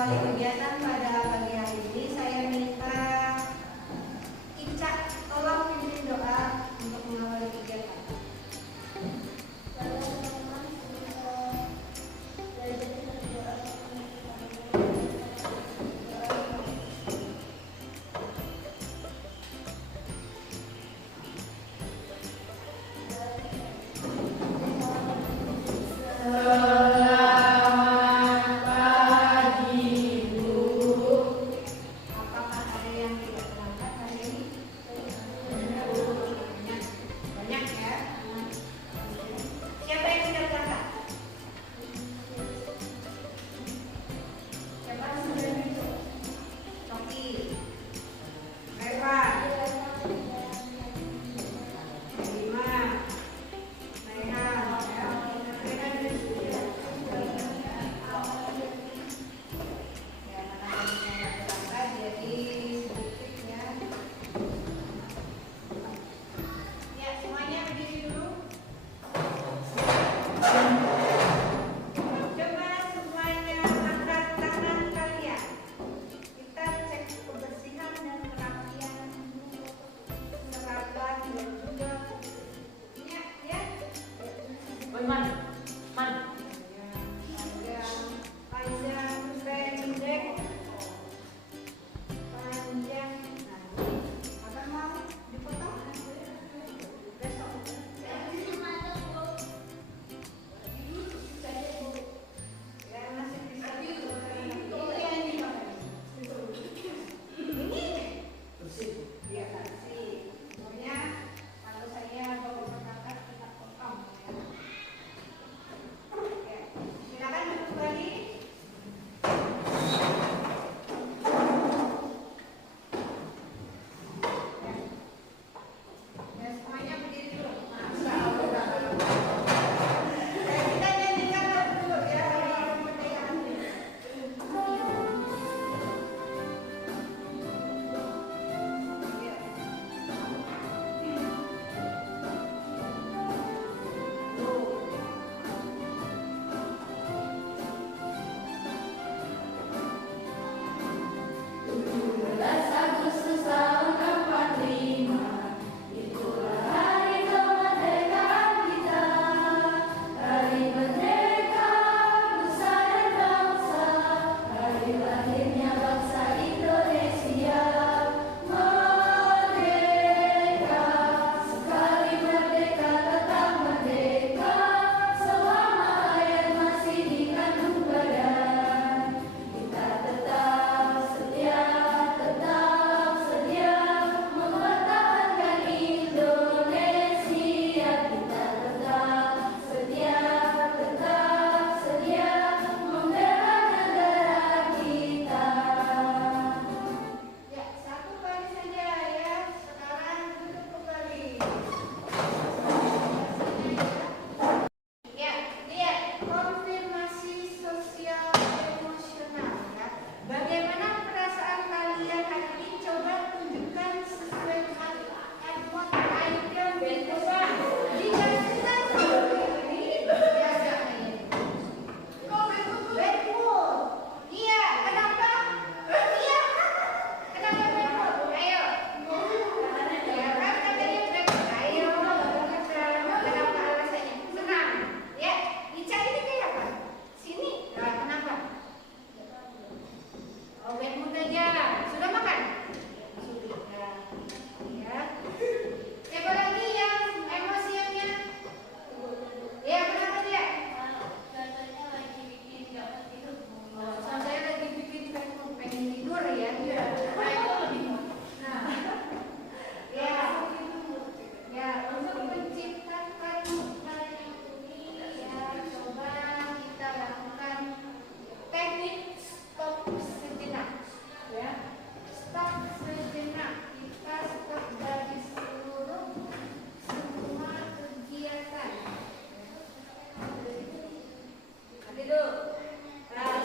mengawali kegiatan pada pagi hari ini, saya minta Ica tolong pimpin doa untuk mengawali kegiatan.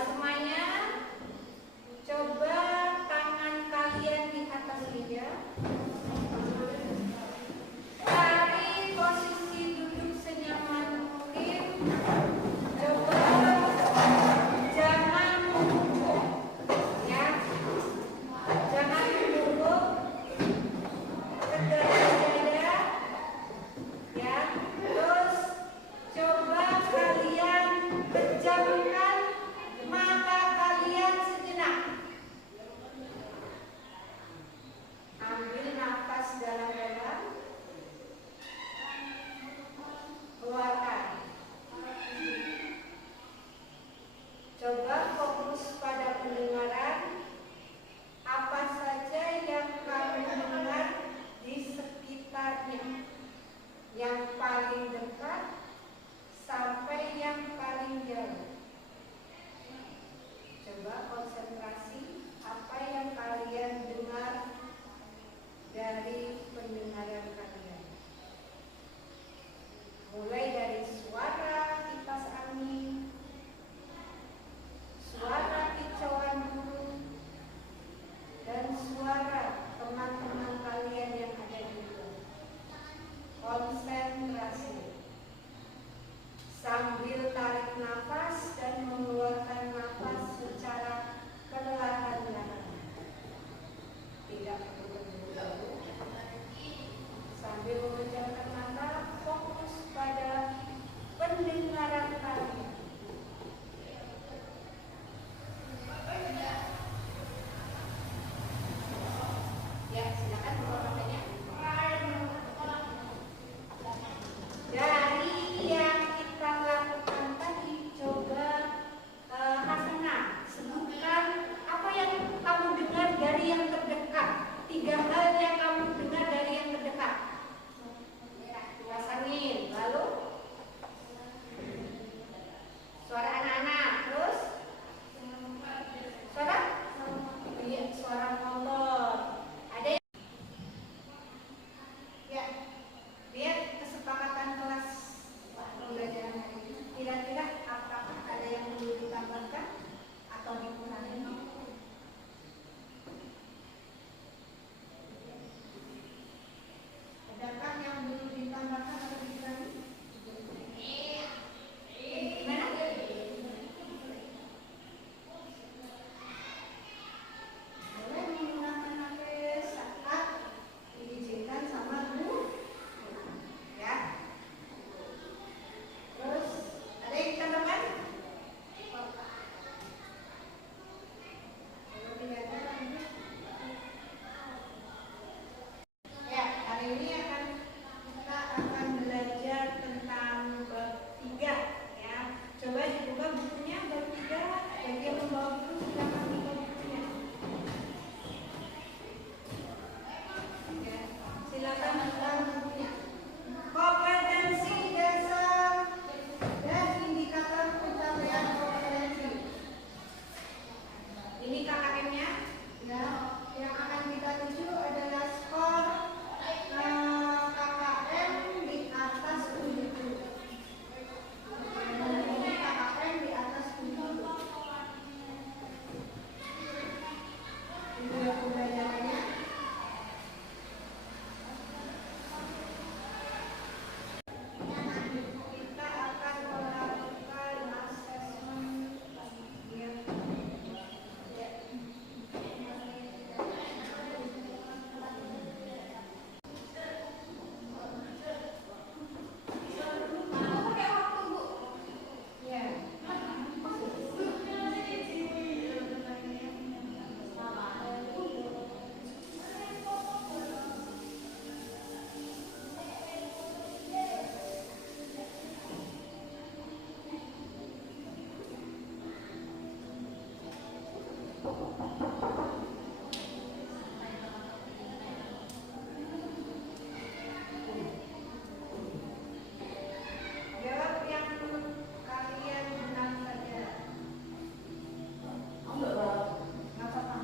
Semuanya coba tangan kaki Ini KKM-nya. Ya, yang akan kita tuju adalah skor KKM di atas 70. Ini KKM di atas 70. Ini pembelajarannya. Kita akan melakukan asesmen jawab yang kalian benar saja. Nggak apa-apa.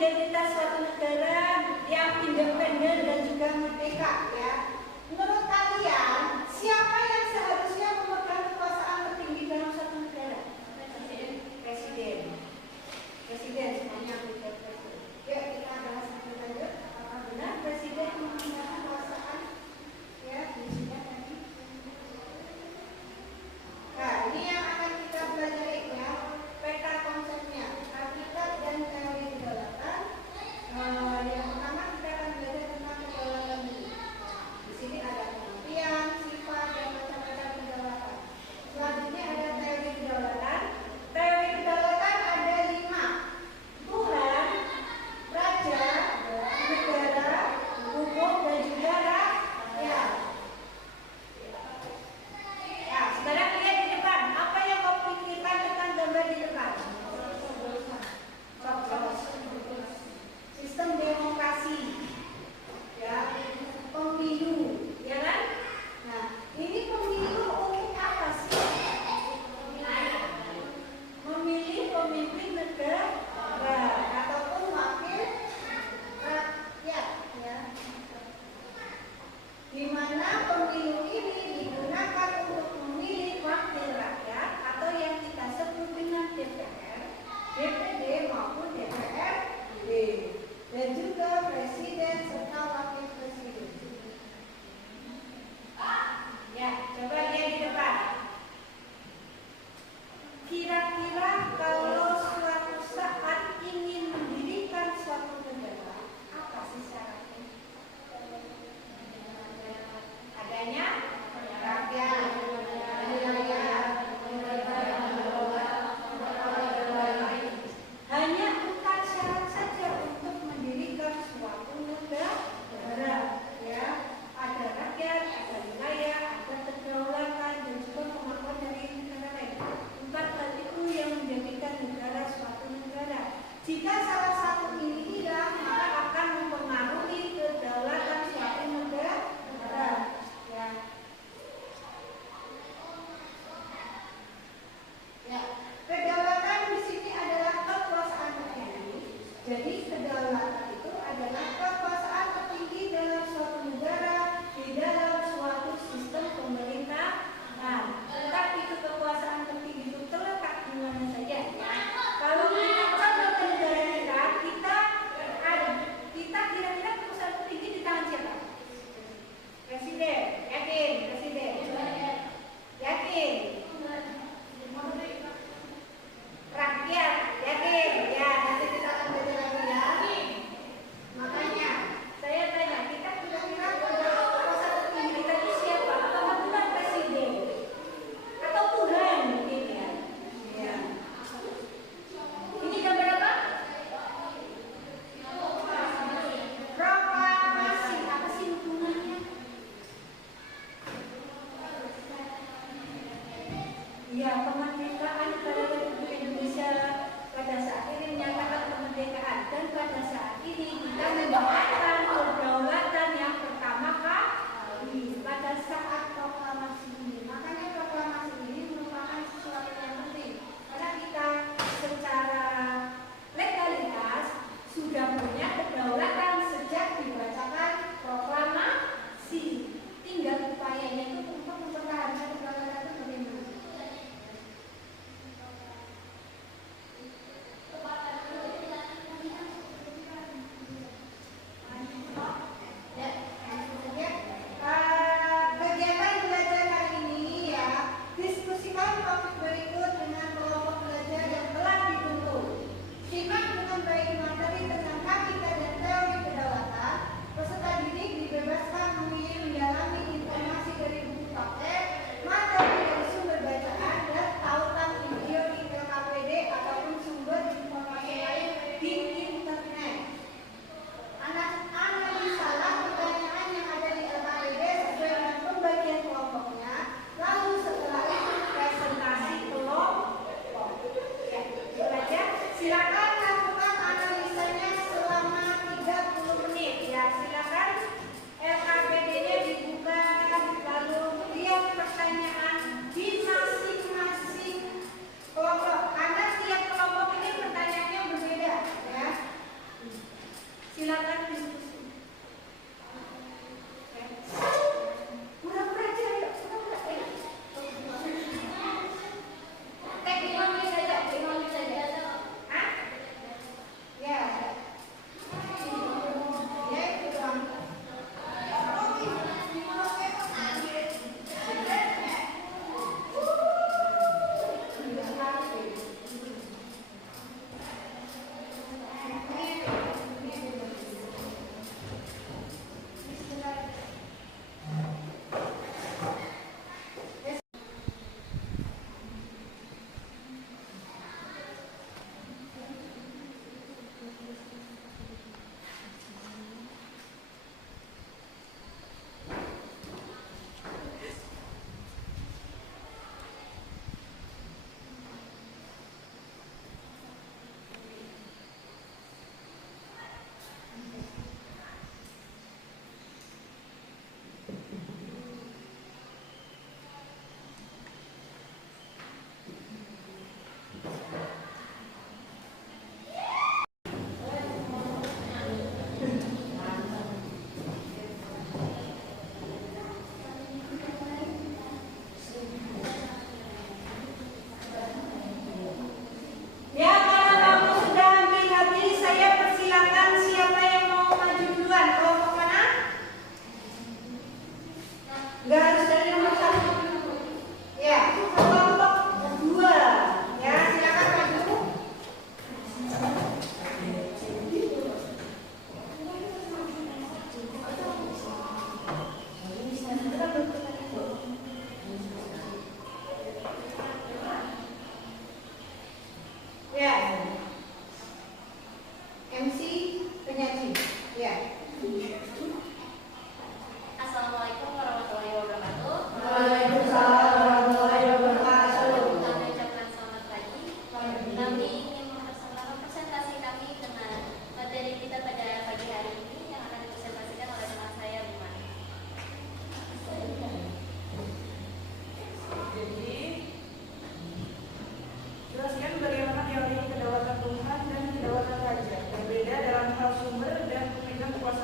identitas suatu negara yang independen dan juga merdeka, ya. Menurut kalian, siapa yang seharusnya memegang kekuasaan tertinggi dalam suatu negara? Presiden. Presiden semuanya presiden. Ya, kita bahas lebih lanjut. Apakah benar presiden memegang kekuasaan? Ya, isinya tadi. Nah, ini yang akan kita pelajari, ya. Peta konsepnya, hakikat dan teori kedaulatan. Yang pertama kita akan belajar tentang kedaulatan dulu. Di sini ada pengertian, sifat, dan macam-macam kedaulatan. Selanjutnya ada teori kedaulatan. Teori kedaulatan ada 5: Tuhan, raja, negara, hukum, dan juga rakyat. Nah, sekarang lihat di depan. Apa yang kau pikirkan tentang gambar di depan? Sistem demokrasi, ya, pemilu, ya kan? Nah, ini pemilu untuk apa sih? Memilih pemimpin negara ataupun wakil rakyat, ya. Di mana pemilu ini digunakan untuk memilih wakil rakyat atau yang kita sebut dengan DPR, DPD maupun DPRD, dan juga presiden serta wakil presiden. Ya, coba lihat di depan. Kira-kira kalau suatu saat ingin mendirikan suatu negara, apa sih syaratnya? Adanya rakyat, wilayah, hanya 4 syarat saja untuk mendirikan suatu negara, ya. Ada rakyat, ada wilayah, ada kedaulatan, dan juga kemampuan dari negara lain. 4 hal itu yang menjadikan negara suatu negara. Jika salah satu ini hilang, maka akan mempengaruhi kedaulatan suatu negara, ya. Ya, kedaulatan di sini adalah kekuasaan tertinggi. Jadi kedaulatan itu adalah kekuasaan tertinggi dalam suatu negara, di dalam suatu sistem pemerintahan. Tetapi itu kekuasaan tertinggi itu terletak di mana saja. Kalau kita contoh ke negara kita kira-kira kekuasaan tertinggi di tangan siapa? Presiden, yakin? Presiden, yakin? Rakyat, yakin? Ya, nanti kita akan belajar lagi, ya. Makanya saya tanya, kita kira-kira kekuasaan tertinggi kita itu siapa? Apakah benar presiden? Atau Tuhan mungkin, ya? Ya. Ini gambar apa? Proklamasi. Apa sih hubungannya? Ya, kemerdekaan pada Republik Indonesia pada saat ini menyatakan kemerdekaan, dan pada saat ini kita mendapatkan kedaulatan yang pertama kali pada saat proklamasi ini. Makanya proklamasi ini merupakan sesuatu yang penting karena kita secara legalitas sudah punya kedaulatan sejak dibacakan proklamasi. Tinggal upayanya itu untuk mempertahankan kedaulatan itu bagaimana? silakan diskusi. Pura-pura aja, yuk. Pura-pura. Teknologi saja, teknologi saja. Hah? Ya. Ya, itu doang. Ya, kalau kamu sudah ambil habis, saya persilakan siapa yang mau maju duluan. Kelompok mana? Enggak harus dari nomor 1. Ya, kelompok 2. Ya, silakan maju. Ya. MC penyaji. Ya. Assalamualaikum warahmatullahi wabarakatuh. Waalaikumsalam warahmatullahi wabarakatuh. Kami ucapkan selamat pagi. Kami ingin mempersembahkan presentasi kami dengan materi kita pada pagi hari ini yang akan dipresentasikan oleh teman saya Buman. Jadi, jelaskan bagaimana teori kedaulatan Tuhan dan kedaulatan raja berbeda dalam hal sumber dan pemegang kuasa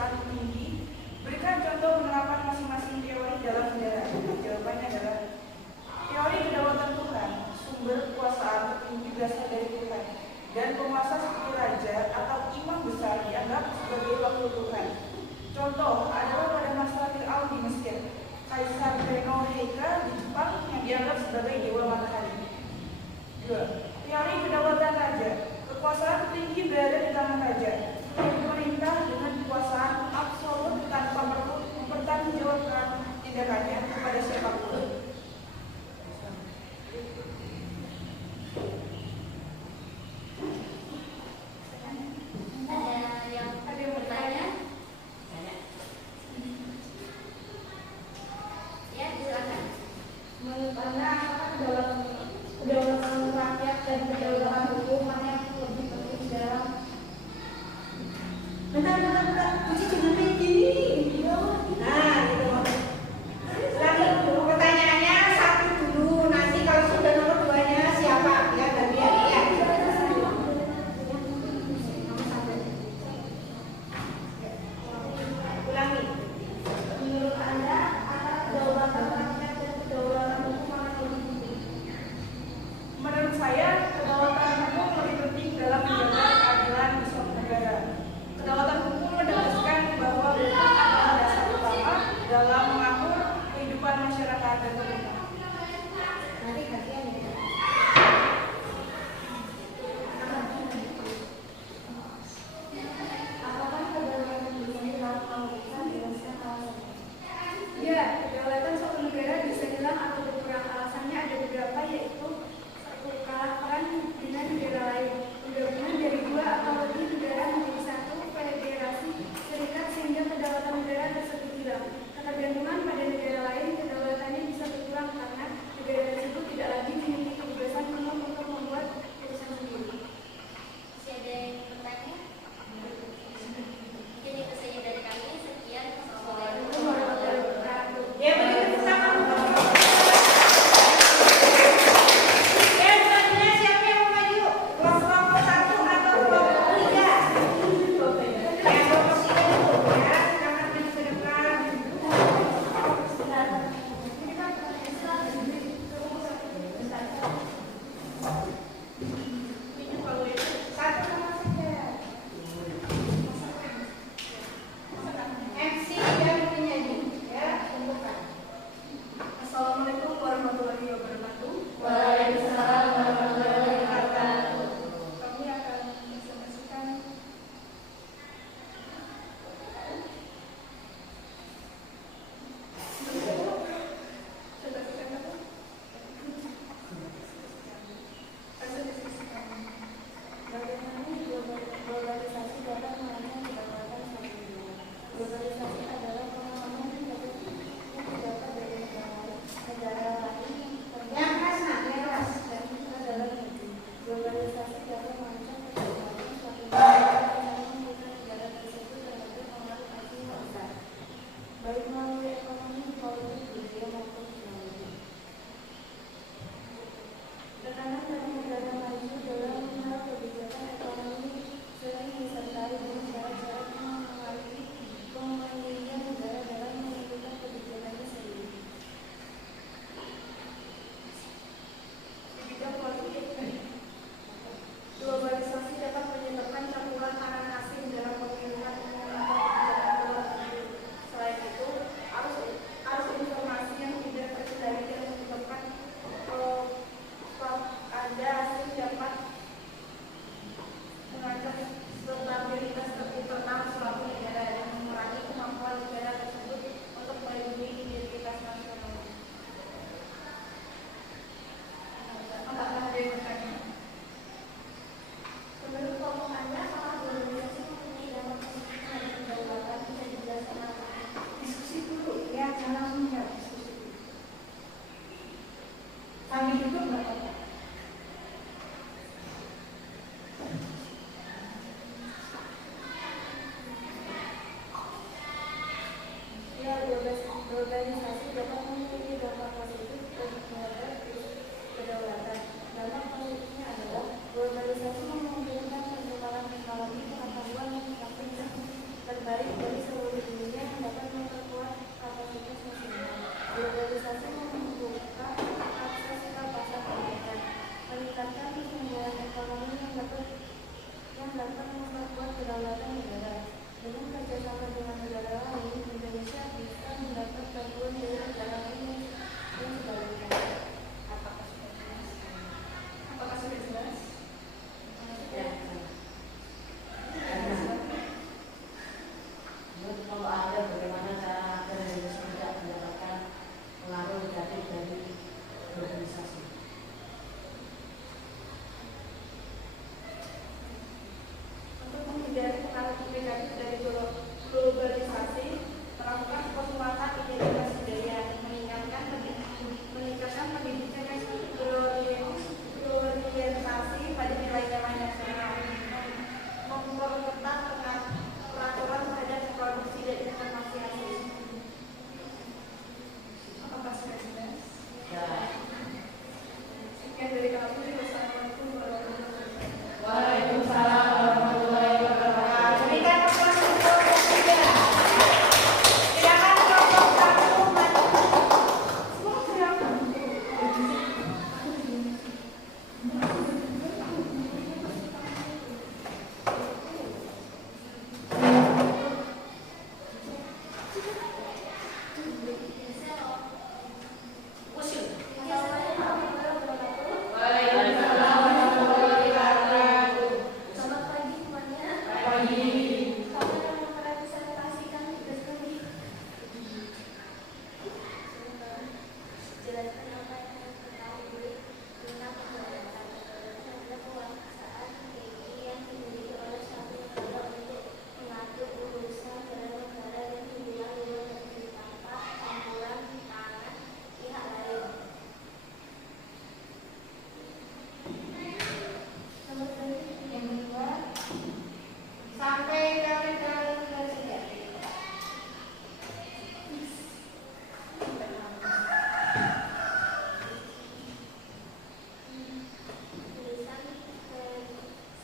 sampai teori-teori sejarah.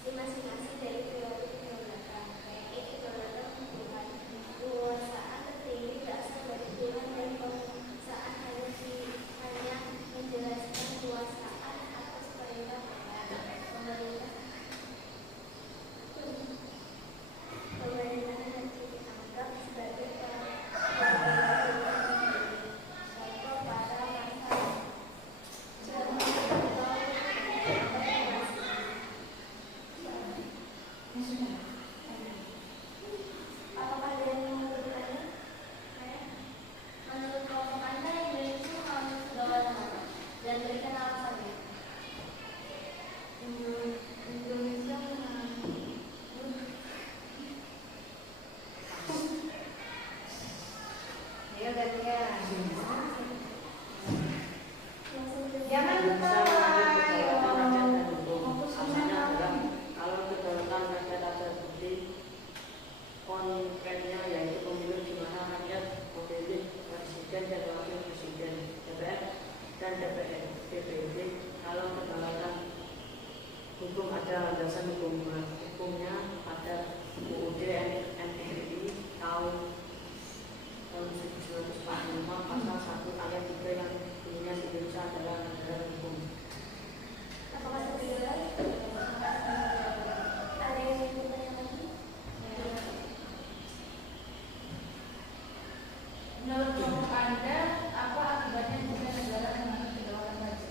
Masing-masing dari teori kedaulatan, yaitu kedaulatan Tuhan, kekuasaan tertinggi berasal dari Tuhan dan penguasaan hanya menjelaskan kekuasaan atas perintah pemerintah. Pemerintahan dianggap sebagai perwakilan contoh pada masa zaman apakah ada yang mau bertanya? Menurut kelompok Anda, Indonesia mengalami kedaulatan apa? Dan berikan alasannya. Indonesia ya gantian. Jangan lupa Alasannya adalah kalau kedaulatan rakyat ada bukti konkretnya, yaitu pemilu di mana rakyat memilih presiden dan wakil presiden, DPR dan DPR, DPRD. Kalau kedaulatan hukum ada landasan hukumnya pada UUD NRI tahun 1945 pasal 1 ayat 3 yang bunyinya Indonesia adalah negara hukum. Apakah sudah ada yang ingin bertanya lagi? menurut kelompok Anda apa akibatnya jika negara mengalami kedaulatan raja?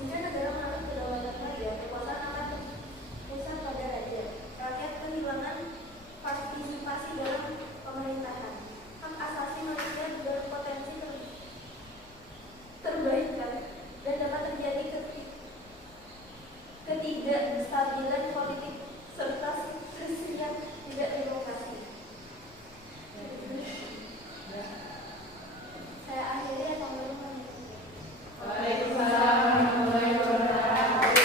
Jika negara mengalami kedaulatan raja, kekuasaan akan terpusat pada raja. Rakyat kehilangan partisipasi dalam pemerintahan. Hak asasi manusia berpotensi terbaikan dan dapat terjadi ketidakstabilan politik serta krisis yang tidak demokrasi. Saya akhiri atau belum? Waalaikumsalam warahmatullahi wabarakatuh.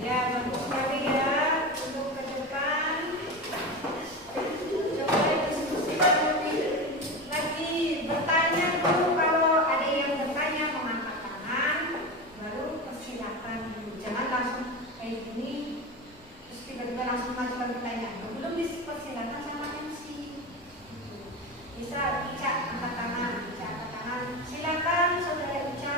Ya, bagus sekali ya untuk ke depan. Coba diskusikan lagi bertanya dulu, kalau ada yang bertanya mengangkat tangan, baru persilakan dulu. Jangan langsung kayak gini terus tiba-tiba langsung masukkan pertanyaan. Belum dipersilakan sama MC. Bisa Ica angkat tangan, Ica angkat tangan. Silakan saudara Ica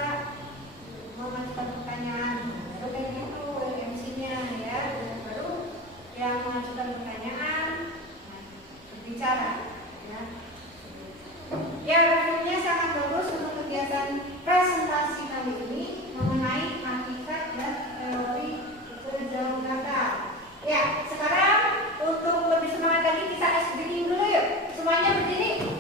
mau mengajukan pertanyaan. Baru kayak gitu MC-nya ya. Baru yang mengajukan pertanyaan berbicara ya. Ya, tentunya sangat bagus untuk kegiatan presentasi kali ini mengenai hakikat dan teori kedaulatan. Ya, sekarang untuk lebih semangat lagi kita SBD dulu yuk. Semuanya berdiri.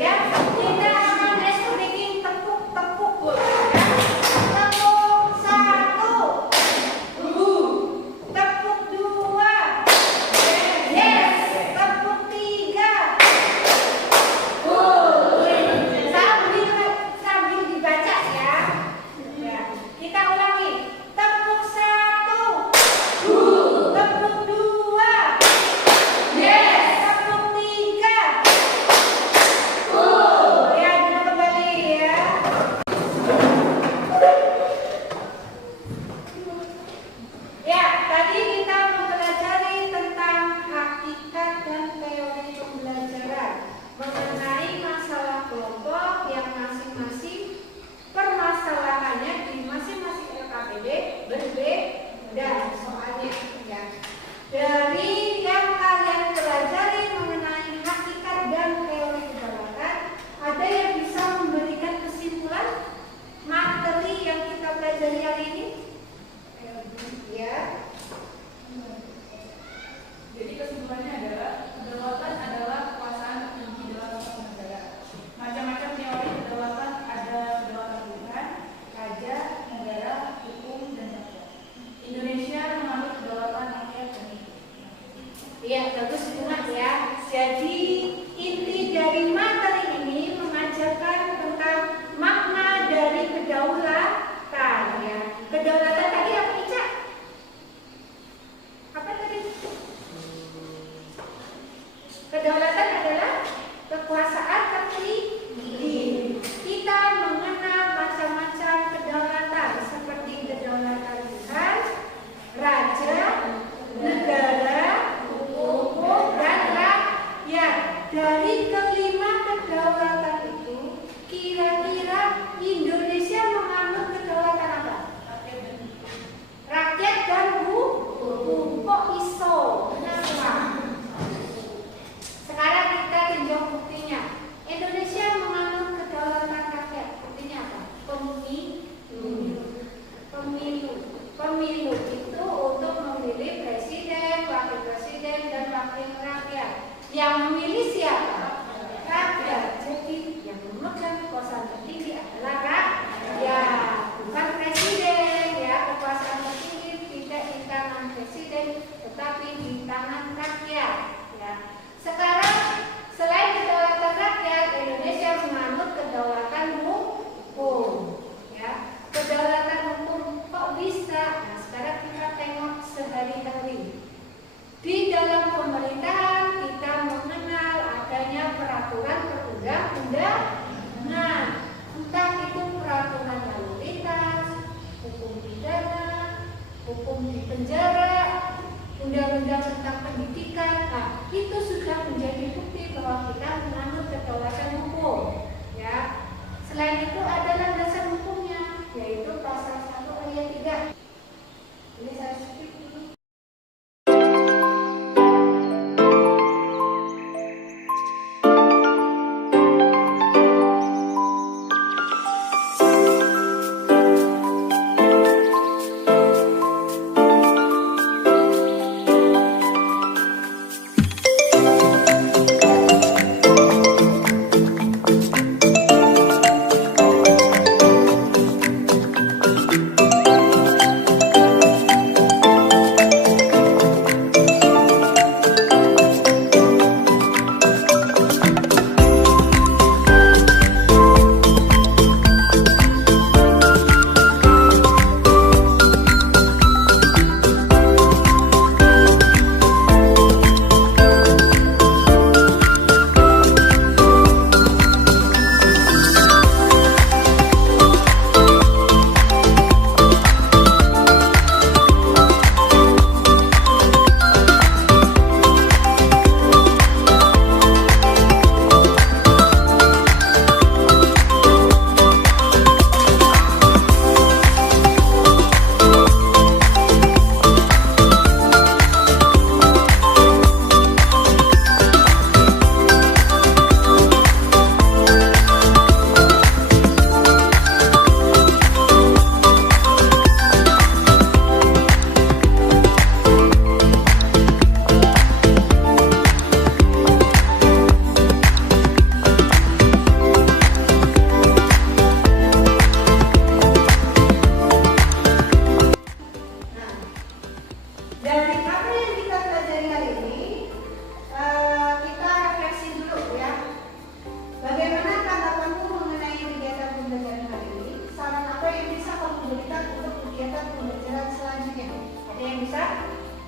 Ya, kita akan SBD tepuk-tepuk. Ya. Tepuk 1, tepuk 2, yes, tepuk 3. Sambil dibaca ya. Ya, kita ulangi. Tepuk 1, tepuk 2, yes, tepuk 3. Ya, kita kembali ya. Ya, tadi kita mempelajari tentang hakikat dan teori pembelajaran mengenai masalah kelompok yang masing-masing permasalahannya di masing-masing LKPD berbeda soalnya ya. Dari yang kalian pelajari mengenai hakikat dan teori kedaulatan, ada yang bisa memberikan kesimpulan materi yang kita pelajari hari ini? Ya. Jadi kesimpulannya adalah kedaulatan adalah kekuasaan tertinggi dalam suatu negara. Macam-macam teori kedaulatan, ada kedaulatan Tuhan, raja, negara, hukum, dan rakyat. Indonesia menganut kedaulatan rakyat dan hukum. Iya, bagus banget ya. Jadi inti dari materi ini mengajarkan tentang makna dari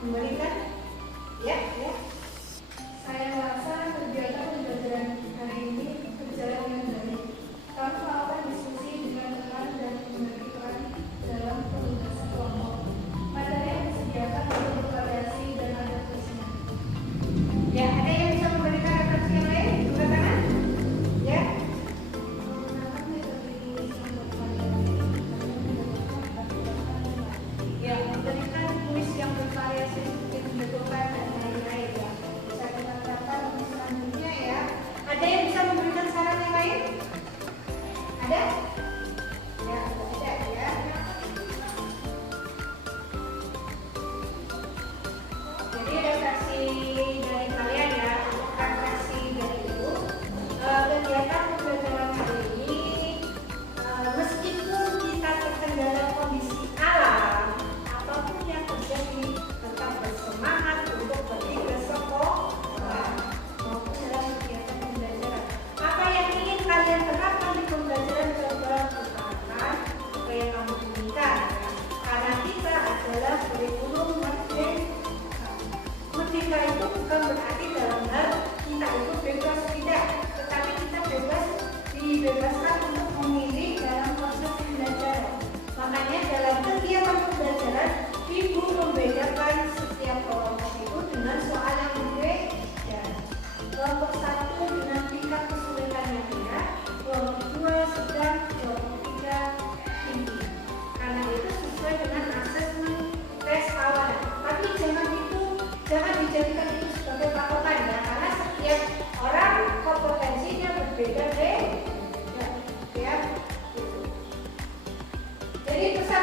memberikan ya. Saya merasa kegiatan pembelajaran hari ini berjalan dengan baik. Kami melakukan diskusi dengan teman dan membagi peran dalam penugasan kelompok. Materi yang disediakan untuk bervariasi dan ada plusnya. Ya, ada yang bisa memberikan referensi yang lain? Buka tangan. Ya. Ya, memberikan kuis yang bervariasi seperti menentukan dan lain-lain ya. Bisa kita terapkan untuk selanjutnya ya. Ada yang bisa memberikan saran yang lain? Ada? Ya, ada ya. Jadi refleksi dari kalian ya, refleksi dari Ibu. Kegiatan pembelajaran hari ini, meskipun kita terkendala kondisi alam, apapun yang terjadi, tetap bersemangat untuk pergi ke sekolah maupun dalam kegiatan pembelajaran. Apa yang ingin kalian terapkan di pembelajaran, coba utarakan apa yang kamu inginkan. Karena kita adalah kurikulum merdeka. Merdeka itu bukan berarti dalam hal kita itu bebas, tidak, tetapi kita bebas, dibebaskan untuk memilih dalam proses pembelajaran. Makanya dalam kegiatan pembelajaran, Ibu membedakan setiap kelompok itu dengan soal yang berbeda. Kelompok 1 dengan tingkat kesulitan yang rendah, kelompok 2 sedang, kelompok 3 tinggi. Karena itu sesuai dengan asesmen tes awal. Tapi jangan dijadikan itu sebagai patokan ya, karena setiap orang kompetensinya berbeda ya. Jadi pesan